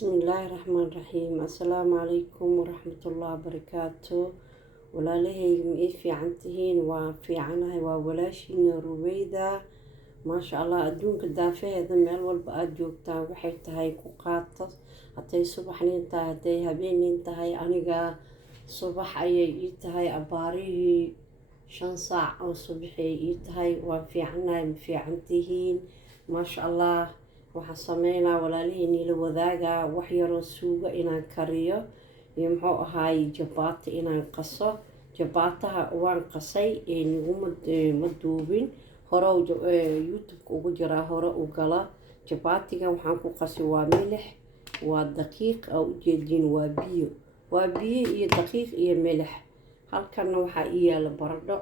بسم الله الرحمن الرحيم. السلام عليكم ورحمة الله وبركاته. walaalahayga ii fiican tihiin waa fiicanahay waa walaashiina Ruweyda maasha Allah adduunka daafeeda meel walba aad joogtaan waxay tahay ku qaata hatay subaxniin tahay hatay habeenin tahay aniga subax ayay ii tahay abaarihii 5 saac oo subaxay ii tahay waa fiicanahay fiican tihiin maasha Allah waxaan sameynaa walaalahayni la wadaaga wax yar oo suuga inaan kariyo iyo muxuu ahaay jabaati inaan qaso jabaataha waan qasay ma duubin hore YouTube ugu jira hore u gala jabaatiga waxaan ku qasay waa milix waa daqiiq oo u jeedin waa biyo iyo daqiiq iyo milix halkan waxa yaala baradho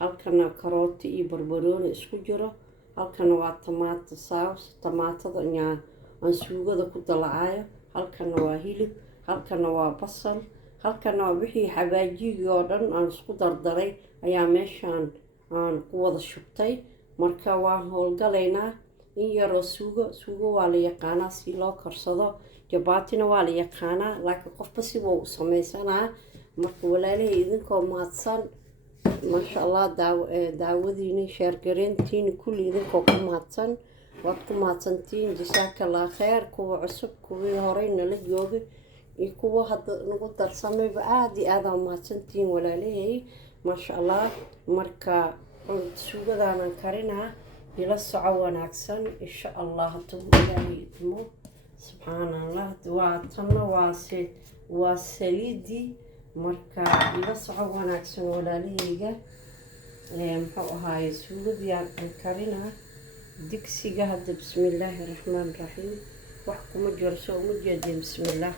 halkan karooti iyo barbarooni isku jiro halkan waa tomato sauce tomatada aan suugada ku dalacayo halkan waa hilib halkan waa basal halkan wixii xabaajiga oo dhan aan isku dardaray ayaa meeshan aan ku wada shubtay marka waan howlgalaynaa in yar oo suugo waa la yaqaanaa si loo karsado jabaatina waa la yaqaanaa laakiin qofba si uu sameeysanaa marka walaalay idinkoo mahadsan maasha Allah daawadiina share gareyntiin kulli idinkoo ku mahadsan waad ku mahadsantiin jazakallahu khair kuwa cusub kuwii hore nala joogay kuwa hadda nagu darsamayba aad iyo aad aan mahadsantiin walaalahey maasha Allah marka suugadaan karinaa ila soco wanaagsan insha Allah ilaahay idmo subhanallah waa saliidi marka ila soco wanaagsan walaalaheyga muxuu ahaay suugadii aan karinaa digsiga hadda bismillaahir rahmaanir rahiim wax kuma jiro soo ma jeedin bismillaah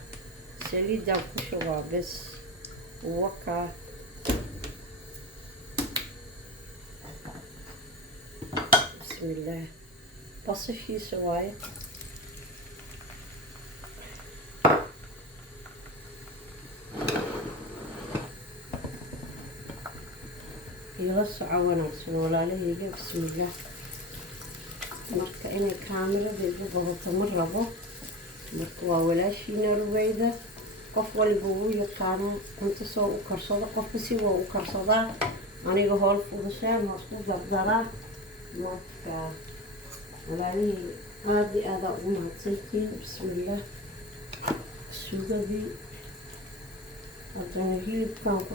سليدة كشوا بس وكا بسم الله بصفي سواي يلص عوانا سنولا عليه بسم الله مركا إني كاملة بيجوبه تمربو مركوا ولاشينا رويدة qof walba uu yaqaan inta soo u karsado qofka si uu u karsadaa aniga hool fudushaan oo isku dardaraa marka walaalihii aad u mahadsantiin bismillah suugadii hadana hilibkaan ku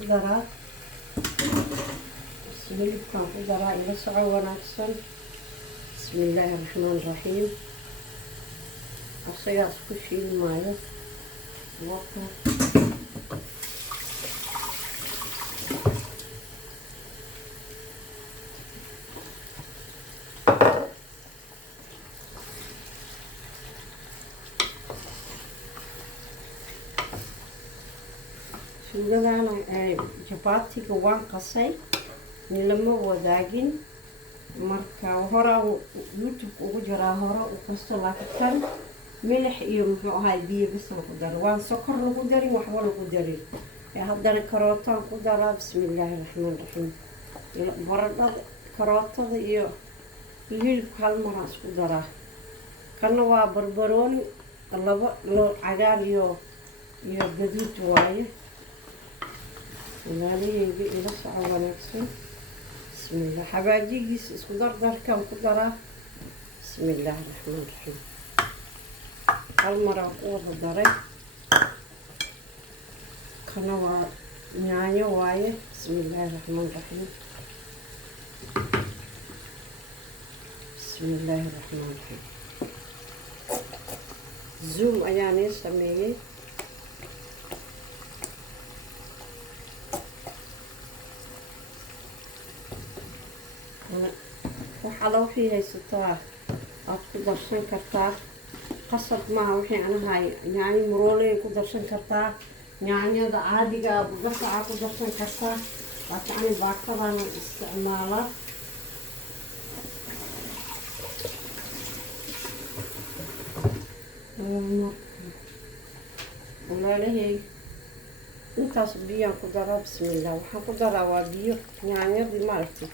daraa ila soco wanaagsan bismillaahi raxmaani raxiim asagaa isku shiilmaayo وقت suugadaan jabaatiga waan qasay nilama wadaagin marka hore YouTube ugu jiraa hore u kasto laakiin ملح يوم هاي بيه بس نقدر وان سكر نقدر وحول نقدر هذا الكروت نقدر بسم الله الرحمن الرحيم برد كروت ذي يجيب كلمة نقدر كانوا بربروني الله لو عجار يو جديد واي ولالي يبي إلى صعب نفسه بسم الله حباجي جيس نقدر كم قدرة بسم الله الرحمن الرحيم المرة أوضة دري كانوا نعنيا وايه بسم الله الرحمن الرحيم بسم الله الرحمن الرحيم زوم أياني سميه وحلو فيها ستار أتقدر شن كتار قصد معه وحي أنا هاي يعني مرولي كدرشن كرتا يعني هذا عادي جاب قطعة كدرشن كرتا يعني باكرة استعماله ولا ليه انت صبيان كدرة بسم الله وحن كدرة وابيو يعني دي مالتي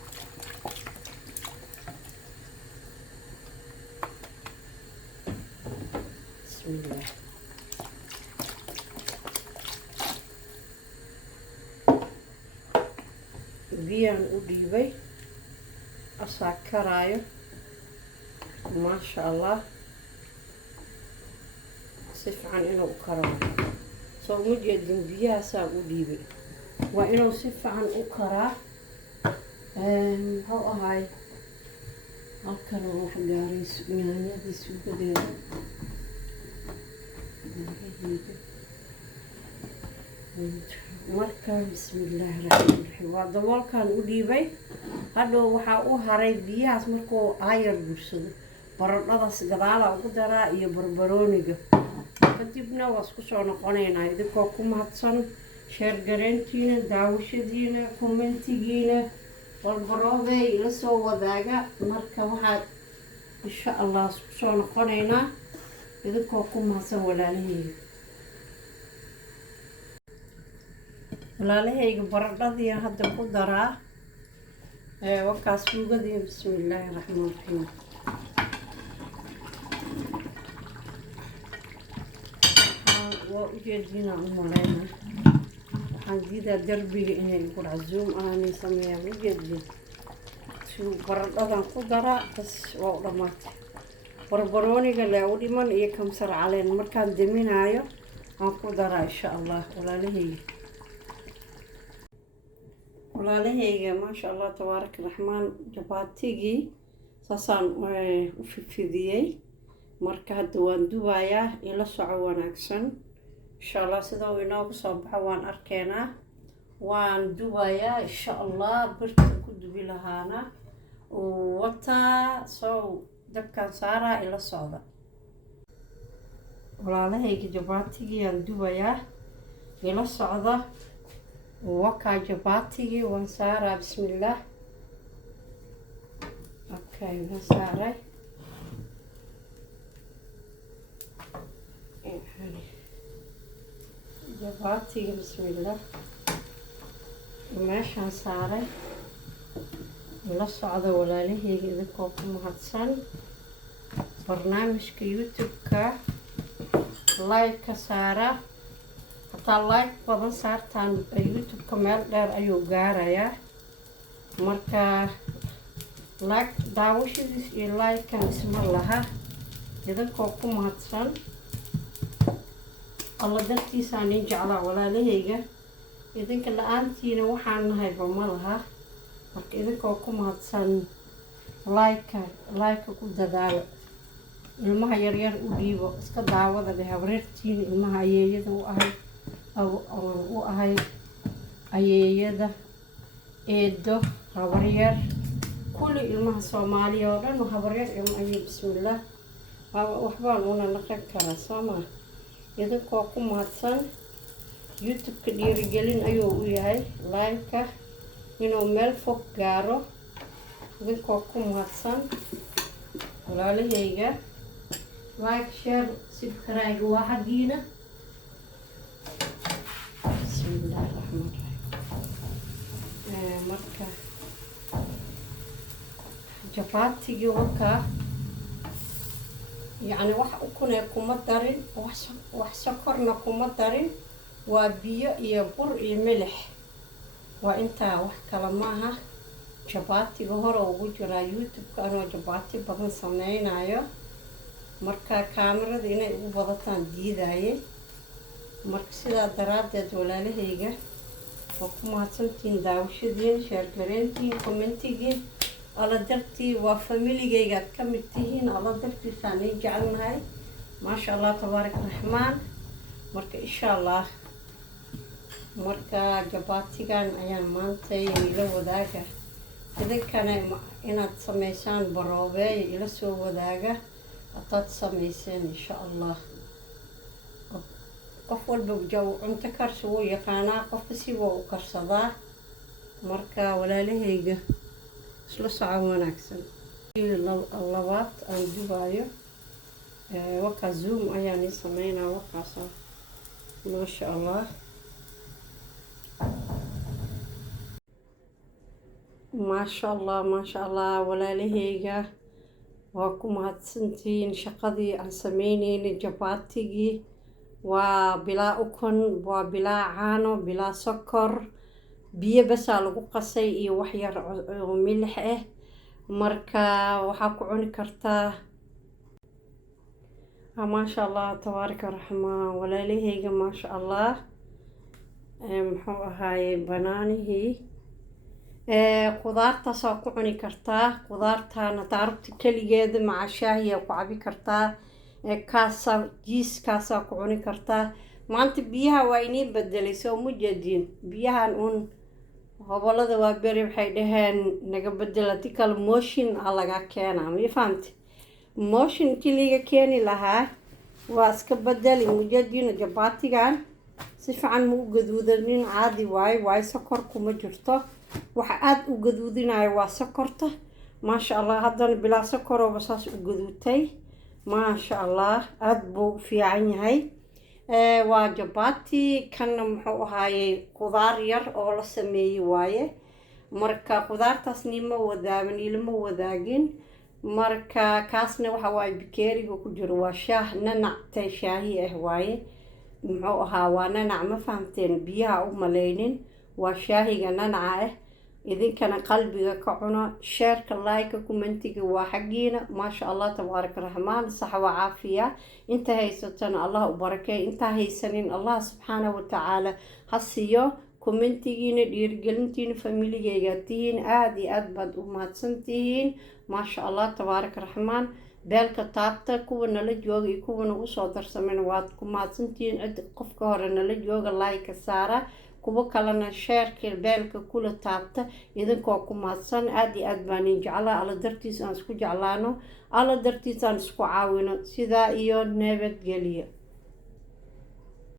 بسم الله biyaan u dhiibay asaa karaayo maasha allah si fiican inuu u karo soo uma jeedin biyahaasaa u dhiibay waa inuu si fiican u karaa muxuu ahay halkan wax gaarayso yaanyadii suugadeeda marka bismillaahi raxmaani raxiim waa daboolkan u dhiibay hadhow waxaa u haray biyahaas markuu aayar gursado baradhadaas gadaala ugu daraa iyo barbarooniga kadibna waa isku soo noqonaynaa idinkoo ku mahadsan sheergareyntiina daawashadiina kommentigiina walbaroobey ila soo wadaaga marka waxaad insha allah isku soo noqonaynaa idinkoo ku mahadsan walaalahayga baradhadii hadda ku daraa wakaas suugadii bismillaahi raxmaan raxiim waa ujeediinaa u maleyna waxaan diidaa darbiga inay igu casuum aanay sameeyaan ujeedin baradhadan ku daraa bas waa u dhammaatay barbarooniga lee u dhiman iyo kamsar caleen markaan deminaayo aan ku daraa insha allah walaalahayga maasha allah tabaaraka raxmaan jabaatigii saasaan u fidiyey marka hadda waan dubayaa ila soco wanaagsan insha allah sida uu inoogu soo baxo waan arkeenaa waan dubayaa insha allah birta ku dubi lahaana wataa soo dabkaan saaraa ila socda walaalahayga jabaatigii aan dubayaa ila socda wakaa jabaatigii waan saaraa bismillaah okay waan saaray jabaatiga bismillaah meeshaan saaray ila socda walaalahayga idinkoo ku mahadsan barnaamijka youtube-ka like ka saara hataa like badan saartaan youtube-ka meel dheer ayuu gaarayaa marka like daawashadiis iyo like-kan isma laha idinkoo ku mahadsan alla dartiisaan ii jeclaa walaalahayga idinka la-aantiina waxaan nahayba ma laha marka idinkoo ku mahadsan like ku dadaalo ilmaha yaryar u dhiibo iska daawada dheh habreertiina ilmaha ayeeyada u ahay ayeeyada eedo habaryar kulli ilmaha soomaaliya oo dhan habaryar ilma ayey bismillaah waxbaan una naqan karaa sooma idinkoo ku mahadsan youtube-ka dhiirigelin ayuu u yahay like-ka inuu meel fog gaaro idinkoo ku mahadsan walaalahayga like share subscribe waa xaggiina bismillaahi raxmaan raxiim marka jabaatigii wakaa yacni wax ukunee kuma darin wax sokorna kuma darin waa biyo iyo bur iyo milix waa intaa wax kale maaha jabaatiga hore ugu jiraa youtube-ka anoo jabaati badan sameynayo marka kaamirada inay ugu badataan diidaaye marka sidaa daraaddeed walaalahayga waa ku mahadsantiin daawashadiin sheergareyntiin commentigiin alla dartii waa familigaygaad ka mid tihiin alla dartiisaan ii jecelnahay maasha allah tabaarak raxmaan marka insha allah marka jabaatigan ayaan maanta ila wadaaga idinkana inaad sameysaan baroobeeya ila soo wadaaga hadaad sameyseen insha allah qof walba cunto karsi wuu yaqaanaa qofka siba u karsadaa marka walaalahayga isla soco wanaagsan labaad aan dubaayo wakaa zoom ayaan ii sameynaa wakaasa maasha allah maasha allah walaalahayga waa ku mahadsantihiin shaqadii aan sameyneynay jabaatigii waa bilaa ukun waa bilaa caano bilaa sokor biyo basaa lagu qasay iyo wax yar oo milix ah. marka waxaa ku cuni kartaa. maasha allah tabaaraka raxmaan walaalahayga maasha allah. muxuu ahaaye banaanihii qudaartaas waa ku cuni kartaa. qudaartaana taarabta keligeeda maca shaahiyaa ku cabi kartaa. kaasaa jiiskaasaa ku cuni kartaa. maanta biyaha waa inii bedelay soo mujeediin. biyahan uun gobolada waa beri waxay dhaheen naga bedela ti kale mooshin a laga keenaa ma fahamti. mooshin intii liiga keeni lahaa waa iska bedeli mujeediina. jabaatigan si fiican ma u gaduudanin caadi waayo sokor kuma jirto. waxa aad u gaduudinayo waa sokorta maasha allah. haddana bilaa sokorooba saas u gaduutay maasha allah. aada buu u fiican yahay. waa jabaati kanna muxuu ahaayey qudaar yar oo la sameeyey waaye. marka qudaartaas nima wadaagan ilama wadaagin. marka kaasna waxa waaye bikeeriga ku jiro waa shaah nanac tay shaahi ah waaye. muxuu ahaa waa nanac ma fahamteen biyaha u maleynin. waa shaahiga nanaca ah. idinkana qalbiga ka cuno. sheerka like commentiga waa xagiina maasha allah tabaaraka raxmaan. sax waa caafiya. inta haysatana allah u barakeey. inta haysanin allah subxaanahu watacaala ha siiyo. commentigiina dhiirigelintiina familigeyga tihiin aada iyo aad baad u mahadsantihiin maasha allah tabaaraka raxmaan. beelka taabta kuwa nala jooga iyo kuwana usoo darsameen waad ku mahadsantihiin. cid qofka hore nala jooga like saara. kuwa kalena sheerka beelka kula taabta idinkoo ku mahadsan. aada iyo aad baan in jeclaa. alla dartiis aan isku jeclaano. alla dartiis aan isku caawino. sidaa iyo nabadgelyo.